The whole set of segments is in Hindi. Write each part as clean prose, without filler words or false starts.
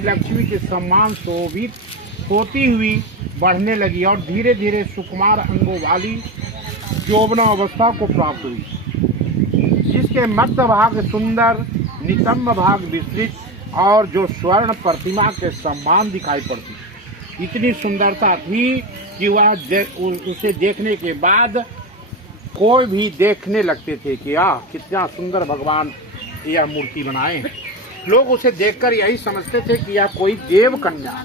लक्ष्मी के सम्मान शोभित होती हुई बढ़ने लगी और धीरे धीरे सुकुमार अंगों वाली यौवना अवस्था को प्राप्त हुई, जिसके मध्य भाग सुंदर, नितंब भाग विस्तृत और जो स्वर्ण प्रतिमा के समान दिखाई पड़ती। इतनी सुंदरता थी कि वह उसे देखने के बाद कोई भी देखने लगते थे कि कितना सुंदर भगवान यह मूर्ति बनाए हैं। लोग उसे देखकर यही समझते थे कि यह कोई देव कन्या,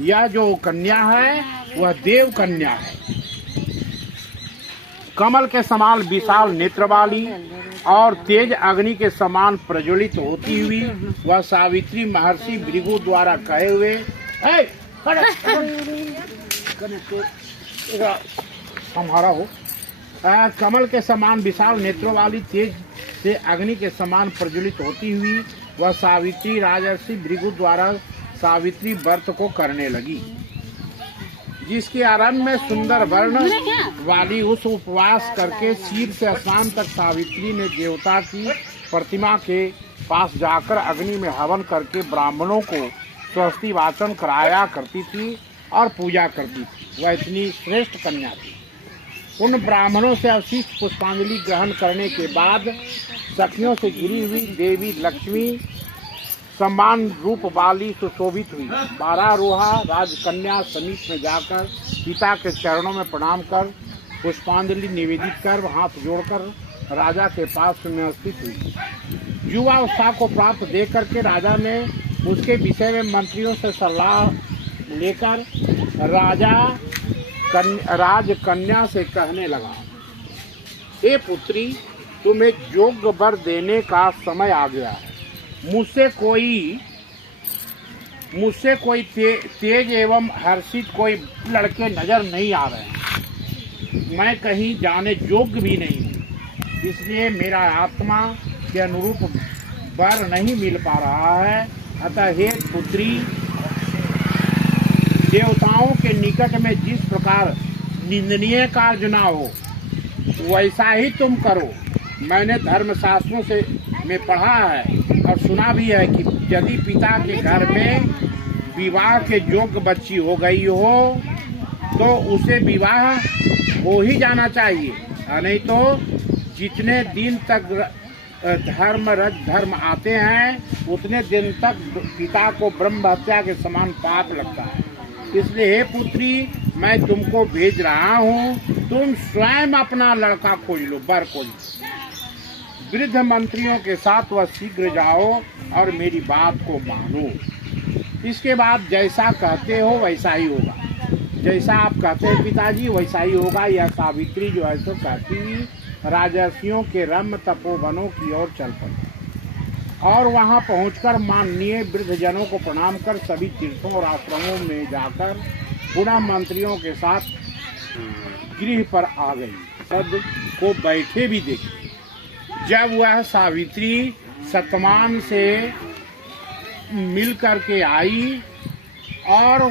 यह जो कन्या है वह देव कन्या है। कमल के समान विशाल नेत्र वाली और तेज अग्नि के समान प्रज्वलित होती हुई वह सावित्री महर्षि भृगु द्वारा कहे हुए हमारा हो कमल के समान विशाल नेत्रों वाली तेज से अग्नि के समान प्रज्वलित होती हुई वह सावित्री राजर्षि भृगु द्वारा सावित्री व्रत को करने लगी, जिसके आरंभ में सुंदर वर्ण वाली उस उपवास करके सिर से स्नान तक सावित्री ने देवता की प्रतिमा के पास जाकर अग्नि में हवन करके ब्राह्मणों को स्वस्ति वाचन कराया करती थी और पूजा करती थी। वह इतनी श्रेष्ठ कन्या थी। उन ब्राह्मणों से अवशिष्ट पुष्पांजलि ग्रहण करने के बाद सखियों से घिरी हुई देवी लक्ष्मी सम्मान रूप वाली सुशोभित हुई 12 रोहा राजकन्या समीप में जाकर पिता के चरणों में प्रणाम कर पुष्पांजलि निवेदित कर हाथ जोड़कर राजा के पास में स्थित हुई। युवा अवस्था को प्राप्त देख करके राजा ने उसके विषय में मंत्रियों से सलाह लेकर राजकन्या से कहने लगा, हे पुत्री, तुम्हें योग्य वर देने का समय आ गया है। मुझसे कोई तेज एवं हर्षित कोई लड़के नजर नहीं आ रहे हैं। मैं कहीं जाने योग्य भी नहीं हूँ, इसलिए मेरा आत्मा के अनुरूप वर नहीं मिल पा रहा है। अतः हे पुत्री, देवताओं के निकट में जिस प्रकार निंदनीय कार्य न हो वैसा ही तुम करो। मैंने धर्मशास्त्रों में पढ़ा है और सुना भी है कि यदि पिता के घर में विवाह के योग्य बच्ची हो गई हो तो उसे विवाह हो ही जाना चाहिए, नहीं तो जितने दिन तक धर्म आते हैं उतने दिन तक पिता को ब्रह्म हत्या के समान पाप लगता है। इसलिए हे पुत्री, मैं तुमको भेज रहा हूँ, तुम स्वयं अपना लड़का खोज लो, वर खोज लो। वृद्ध मंत्रियों के साथ वह शीघ्र जाओ और मेरी बात को मानो। इसके बाद जैसा कहते हो वैसा ही होगा, जैसा आप कहते हैं पिताजी वैसा ही होगा। यह सावित्री जो है सो कहती हुई राजर्षियों के रम्य तपोवनों की ओर चल पड़ी और वहां पहुंचकर माननीय वृद्धजनों को प्रणाम कर सभी तीर्थों और आश्रमों में जाकर पुनः मंत्रियों के साथ गृह पर आ गई। सब को बैठे भी देखे। जब वह सावित्री सतमान से मिल करके आई और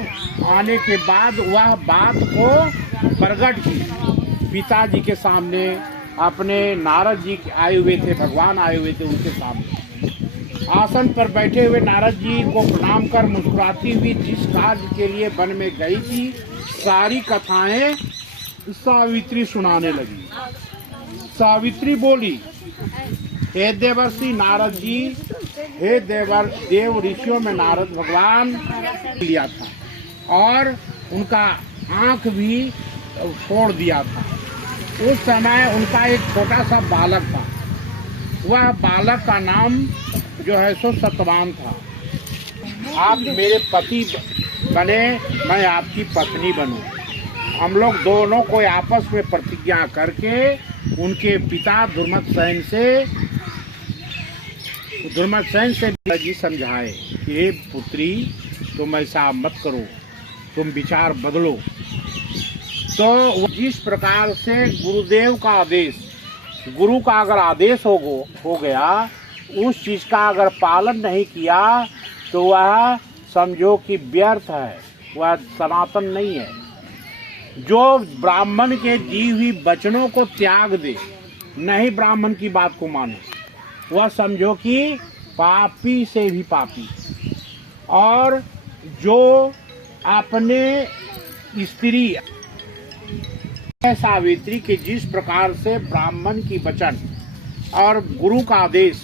आने के बाद वह बात को प्रकट की पिताजी के सामने, अपने नारद जी आए हुए थे, भगवान आए हुए थे उनके सामने। आसन पर बैठे हुए नारद जी को प्रणाम कर मुस्कुराती हुई जिस कार्य के लिए वन में गई थी सारी कथाएं सावित्री सुनाने लगी। सावित्री बोली, हे देवर्षि नारद जी, हे देव ऋषियों में नारद भगवान लिया था और उनका आंख भी फोड़ दिया था। उस समय उनका एक छोटा सा बालक था। वह बालक का नाम जो है सो सतवान था। आप मेरे पति बने, मैं आपकी पत्नी बनूं। हम लोग दोनों को आपस में प्रतिज्ञा करके उनके पिता धर्मसेन से जी समझाए कि हे पुत्री, तुम ऐसा मत करो, तुम विचार बदलो। तो जिस प्रकार से गुरुदेव का आदेश, गुरु का अगर आदेश हो गया, उस चीज का अगर पालन नहीं किया तो वह समझो कि व्यर्थ है, वह सनातन नहीं है। जो ब्राह्मण के दी हुई वचनों को त्याग दे, नहीं ब्राह्मण की बात को माने, वह समझो कि पापी से भी पापी। और जो अपने स्त्री सावित्री के जिस प्रकार से ब्राह्मण की वचन और गुरु का आदेश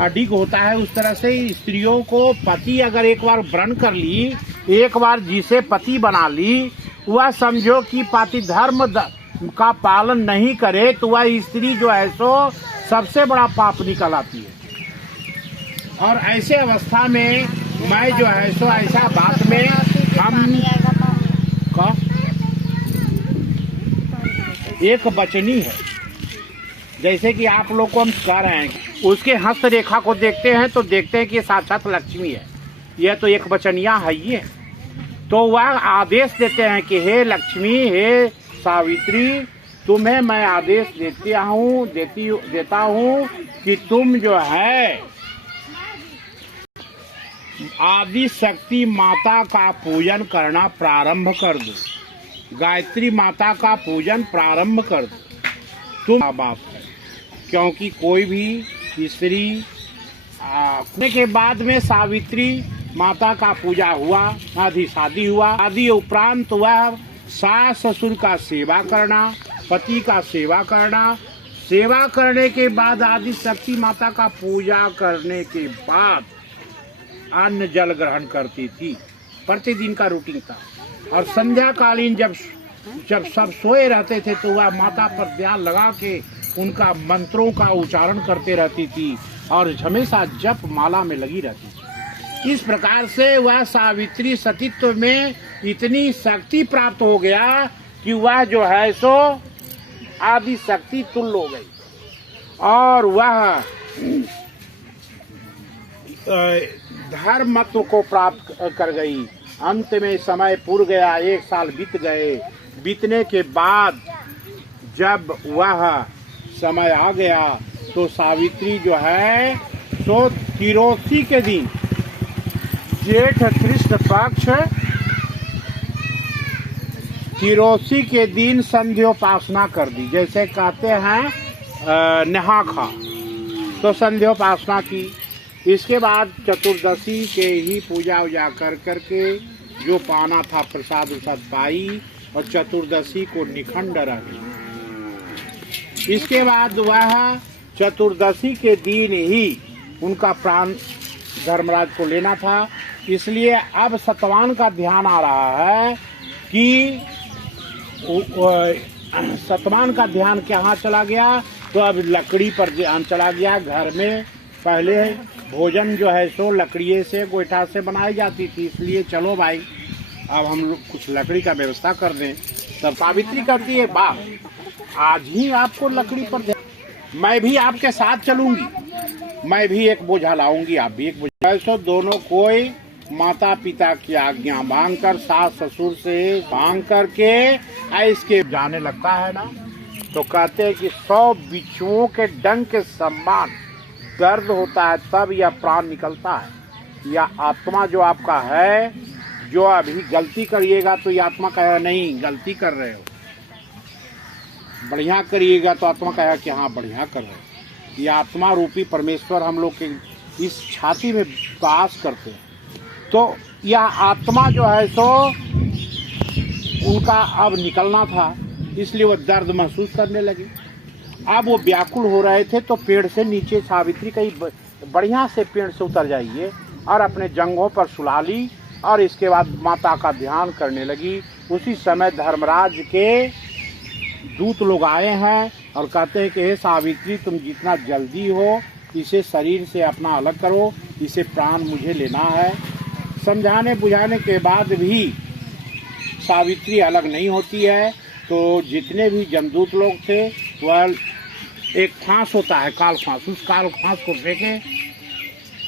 अडिग होता है, उस तरह से स्त्रियों को पति अगर एक बार व्रण कर ली, एक बार जिसे पति बना ली, वह समझो कि पति धर्म का पालन नहीं करे तो वह स्त्री जो है सो सबसे बड़ा पाप निकल आती है। और ऐसे अवस्था में मैं जो है सो ऐसा बात में हम एक बचनी है, जैसे कि आप लोग को हम कह रहे हैं, उसके हस्त रेखा को देखते हैं तो देखते हैं कि साक्षात लक्ष्मी है, यह तो एक बचनिया है ये। तो वह आदेश देते हैं कि हे लक्ष्मी, हे सावित्री, तुम्हें मैं आदेश देता हूँ कि तुम जो है आदि शक्ति माता का पूजन करना प्रारंभ कर दो, गायत्री माता का पूजन प्रारंभ कर दो। तुम बात है, क्योंकि कोई भी स्त्री के बाद में सावित्री माता का पूजा हुआ, आदि शादी हुआ, आदि उपरांत वह सास ससुर का सेवा करना, पति का सेवा करना, सेवा करने के बाद आदि शक्ति माता का पूजा करने के बाद अन्न जल ग्रहण करती थी। प्रतिदिन का रूटीन था। और संध्या कालीन जब सब सोए रहते थे तो वह माता पर ध्यान लगा के उनका मंत्रों का उच्चारण करते रहती थी और हमेशा जप माला में लगी रहती थी। इस प्रकार से वह सावित्री सतीत्व में इतनी शक्ति प्राप्त हो गया कि वह जो है सो आदि शक्ति तुल्य हो गई और वह धर्मत्व को प्राप्त कर गई। अंत में समय पूर गया, 1 साल बीत गए। बीतने के बाद जब वह समय आ गया तो सावित्री जो है सो तिरोसी के दिन, जेठ कृष्ण पक्ष तिरोसी के दिन संध्योपासना कर दी। जैसे कहते हैं नहा खा, तो संध्योपासना की। इसके बाद चतुर्दशी के ही पूजा उजा कर करके जो पाना था प्रसाद उसाद पाई और चतुर्दशी को निखंड रही। इसके बाद वह चतुर्दशी के दिन ही उनका प्राण धर्मराज को लेना था। इसलिए अब सतवान का ध्यान आ रहा है कि सतवान का ध्यान कहाँ चला गया, तो अब लकड़ी पर ध्यान चला गया। घर में पहले भोजन जो है सो लकड़िए से गोईठा से बनाई जाती थी, इसलिए चलो भाई अब हम लोग कुछ लकड़ी का व्यवस्था कर दें। तब सावित्री करती है, वाह आज ही आपको लकड़ी पर मैं भी आपके साथ चलूंगी, मैं भी एक बोझा लाऊंगी, आप भी एक बोझा। ऐसा दोनों कोई माता पिता की आज्ञा मांग कर, सास ससुर से मांग करके इसके जाने लगता है ना, तो कहते हैं कि 100 बिच्छुओं के डंक के समान दर्द होता है तब यह प्राण निकलता है। या आत्मा जो आपका है, जो अभी गलती करिएगा तो ये आत्मा कहेगा नहीं गलती कर रहे हो, बढ़िया करिएगा तो आत्मा कहेगा कि हाँ बढ़िया कर रहे हो। ये आत्मा रूपी परमेश्वर हम लोग के इस छाती में वास करते हैं। तो यह आत्मा जो है सो उनका अब निकलना था, इसलिए वो दर्द महसूस करने लगे। अब वो व्याकुल हो रहे थे तो पेड़ से नीचे सावित्री कहीं बढ़िया से पेड़ से उतर जाइए और अपने जंघों पर सुला ली और इसके बाद माता का ध्यान करने लगी। उसी समय धर्मराज के दूत लोग आए हैं और कहते हैं कि हे सावित्री, तुम जितना जल्दी हो इसे शरीर से अपना अलग करो, इसे प्राण मुझे लेना है। समझाने बुझाने के बाद भी सावित्री अलग नहीं होती है। तो जितने भी जमदूत लोग थे वह एक फांस होता है, काल फांस, उस काल फांस को फेंके।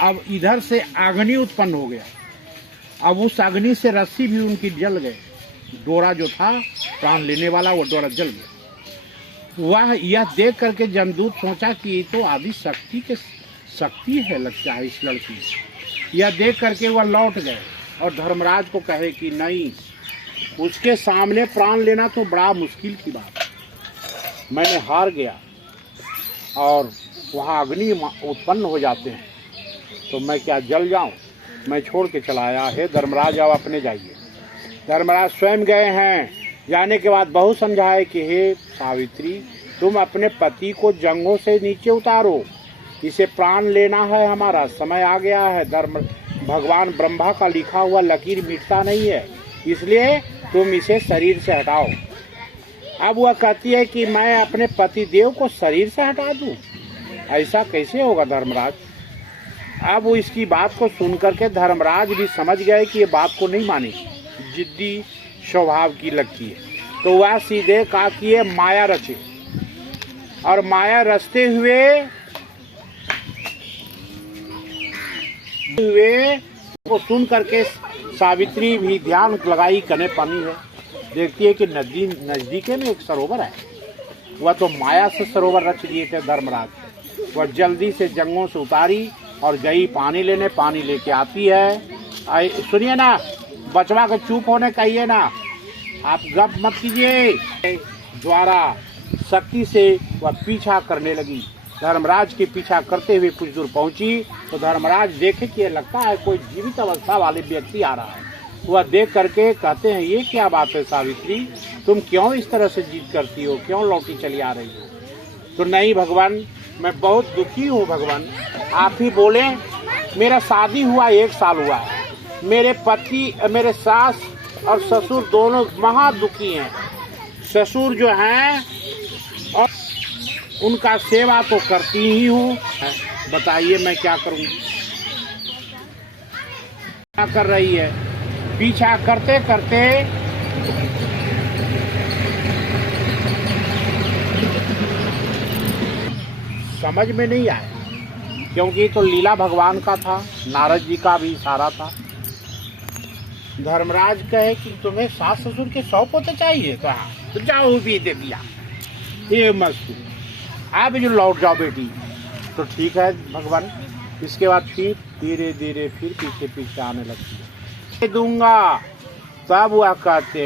अब इधर से अग्नि उत्पन्न हो गया, अब उस अग्नि से रस्सी भी उनकी जल गए। डोरा जो था प्राण लेने वाला वो डोरा जल गया। वह यह देख करके जमदूत सोचा कि ये तो आदि शक्ति के शक्ति है लगता है इस लड़की। यह देख करके वह लौट गए और धर्मराज को कहे कि नहीं, उसके सामने प्राण लेना तो बड़ा मुश्किल की बात है, मैंने हार गया और वहाँ अग्नि उत्पन्न हो जाते हैं तो मैं क्या जल जाऊं। मैं छोड़ के चला आया है। धर्मराज अब अपने जाइए। धर्मराज स्वयं गए हैं। जाने के बाद बहुत समझाए कि हे सावित्री, तुम अपने पति को जंगों से नीचे उतारो, इसे प्राण लेना है, हमारा समय आ गया है। भगवान ब्रह्मा का लिखा हुआ लकीर मिटता नहीं है, इसलिए तुम इसे शरीर से हटाओ। अब वह कहती है कि मैं अपने पति देव को शरीर से हटा दूं, ऐसा कैसे होगा धर्मराज। अब वो इसकी बात को सुनकर के धर्मराज भी समझ गए कि ये बात को नहीं मानेगी, जिद्दी स्वभाव की लगती है। तो वह सीधे कहा कि ये माया रचे, और माया रचते हुए को सुन करके सावित्री भी ध्यान लगाई, कने पानी है। देखती है कि नदी नजदीके में एक सरोवर है। वह तो माया से सरोवर रच दिए थे धर्मराज। वह जल्दी से जंगों से उतारी और गई पानी लेने। पानी लेके आती है। सुनिए ना, बचवा के चुप होने कहिए ना, आप गप मत कीजिए। द्वारा शक्ति से वह पीछा करने लगी। धर्मराज के पीछा करते हुए कुछ दूर पहुंची तो धर्मराज देखे कि लगता है कोई जीवित अवस्था वाले व्यक्ति आ रहा है। वह देख करके कहते हैं, ये क्या बात है सावित्री, तुम क्यों इस तरह से जिद करती हो, क्यों लौटी चली आ रही हो। तो नहीं भगवान, मैं बहुत दुखी हूँ भगवान, आप ही बोले। मेरा शादी हुआ 1 साल हुआ है। मेरे पति, मेरे सास और ससुर दोनों महा दुखी हैं। ससुर जो हैं और उनका सेवा तो करती ही हूँ, बताइए मैं क्या करूँगी। क्या कर रही है, पीछा करते करते समझ में नहीं आया, क्योंकि तो लीला भगवान का था, नारद जी का भी इशारा था। धर्मराज कहे कि तुम्हें सास ससुर के 100 पोते चाहिए, कहा तो जाओ भी दे दिया, ये मस्त, आप जो लौट जाओ बेटी। तो ठीक है भगवान। इसके बाद फिर धीरे धीरे फिर पीछे पीछे आने लगती है, दूंगा। तब वह कहती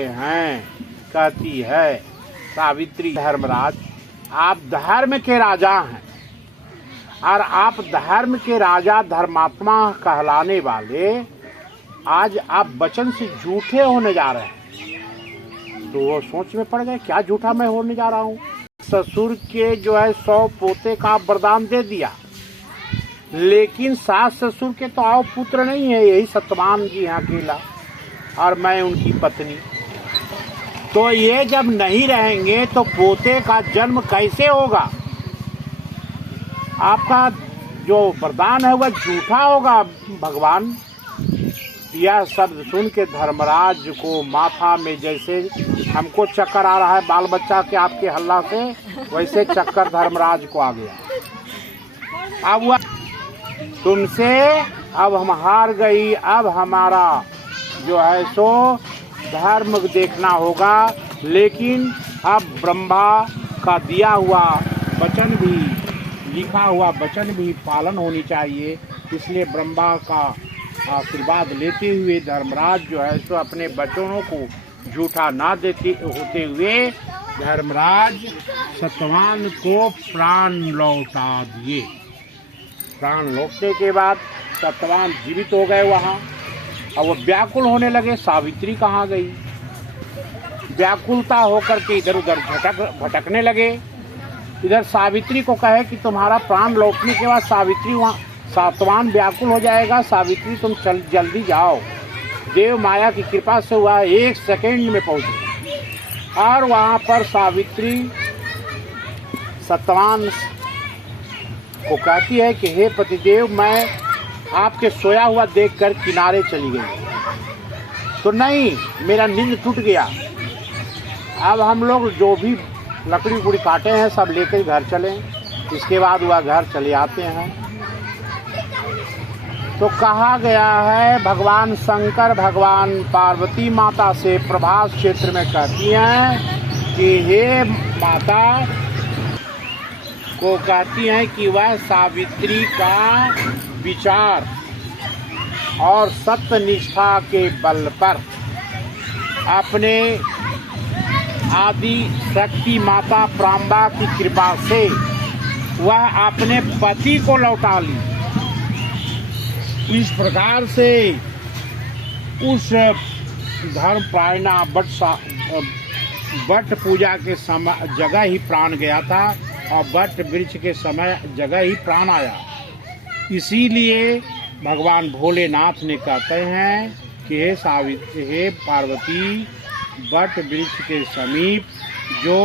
है सावित्री, धर्मराज आप धर्म के राजा हैं, और आप धर्म के राजा धर्मात्मा कहलाने वाले आज आप वचन से झूठे होने जा रहे हैं। तो वो सोच में पड़ गए, क्या झूठा मैं होने जा रहा हूँ। ससुर के जो है 100 पोते का वरदान दे दिया, लेकिन सास ससुर के तो आओ पुत्र नहीं है, यही सतवान जी हैं अकेला, और मैं उनकी पत्नी। तो ये जब नहीं रहेंगे तो पोते का जन्म कैसे होगा। आपका जो वरदान है वह झूठा होगा भगवान। यह शब्द सुन के धर्मराज को माथा में जैसे हमको चक्कर आ रहा है बाल बच्चा के आपके हल्ला से, वैसे चक्कर धर्मराज को आ गया। अब वह तुमसे अब हम हार गई, अब हमारा जो है सो धर्म देखना होगा, लेकिन अब ब्रह्मा का दिया हुआ वचन भी, लिखा हुआ वचन भी पालन होनी चाहिए। इसलिए ब्रह्मा का आशीर्वाद लेते हुए धर्मराज जो है सो अपने वचनों को झूठा ना देते होते हुए धर्मराज सतवान को प्राण लौटा दिए। प्राण लौटने के बाद सतवान जीवित हो गए वहाँ। अब वो व्याकुल होने लगे, सावित्री कहाँ गई। व्याकुलता होकर के इधर उधर भटकने लगे। इधर सावित्री को कहे कि तुम्हारा प्राण लौटने के बाद सावित्री वहाँ, सतवान व्याकुल हो जाएगा, सावित्री तुम जल्दी जाओ। देव माया की कृपा से वह 1 सेकेंड में पहुंचे, और वहाँ पर सावित्री सतवान को कहती है कि हे पतिदेव, मैं आपके सोया हुआ देखकर किनारे चली गई। तो नहीं, मेरा नींद टूट गया। अब हम लोग जो भी लकड़ी उकड़ी काटे हैं सब लेकर घर चलें। इसके बाद वह घर चले आते हैं। तो कहा गया है, भगवान शंकर भगवान पार्वती माता से प्रभास क्षेत्र में कहती हैं कि हे माता को कहती हैं कि वह सावित्री का विचार और सत्य निष्ठा के बल पर अपने आदि शक्ति माता प्राम्बा की कृपा से वह अपने पति को लौटा ली। इस प्रकार से उस धर्म प्रायणा वट पूजा के समय जगह ही प्राण गया था और वट वृक्ष के समय जगह ही प्राण आया। इसीलिए भगवान भोलेनाथ ने कहते हैं कि हे पार्वती, वट वृक्ष के समीप जो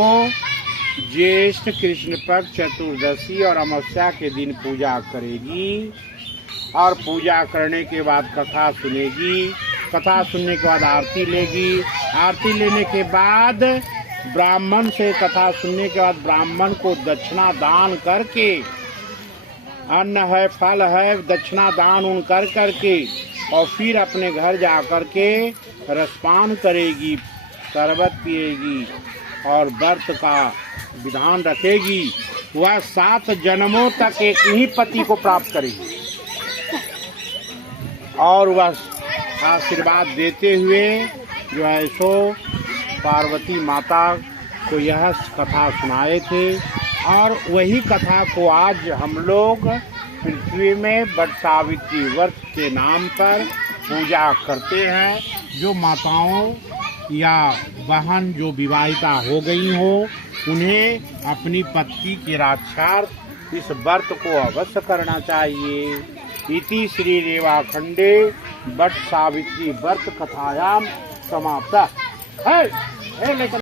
ज्येष्ठ कृष्ण पक्ष चतुर्दशी और अमावस्या के दिन पूजा करेगी और पूजा करने के बाद कथा सुनेगी, कथा सुनने के बाद आरती लेगी, आरती लेने के बाद ब्राह्मण से कथा सुनने के बाद ब्राह्मण को दक्षिणा दान करके, अन्न है फल है दक्षिणा दान उन कर करके और फिर अपने घर जा कर के रसपान करेगी, शरबत पिएगी और व्रत का विधान रखेगी। वह 7 जन्मों तक एक ही पति को प्राप्त करेगी और वह आशीर्वाद देते हुए जो है सो पार्वती माता को यह कथा सुनाए थे। और वही कथा को आज हम लोग पृथ्वी में वट सावित्री व्रत के नाम पर पूजा करते हैं। जो माताओं या बहन जो विवाहिता हो गई हो उन्हें अपनी पति के रक्षार्थ इस व्रत को अवश्य करना चाहिए। इति श्री रेवाखंडे वट सावित्री व्रत कथायाम समाप्त है।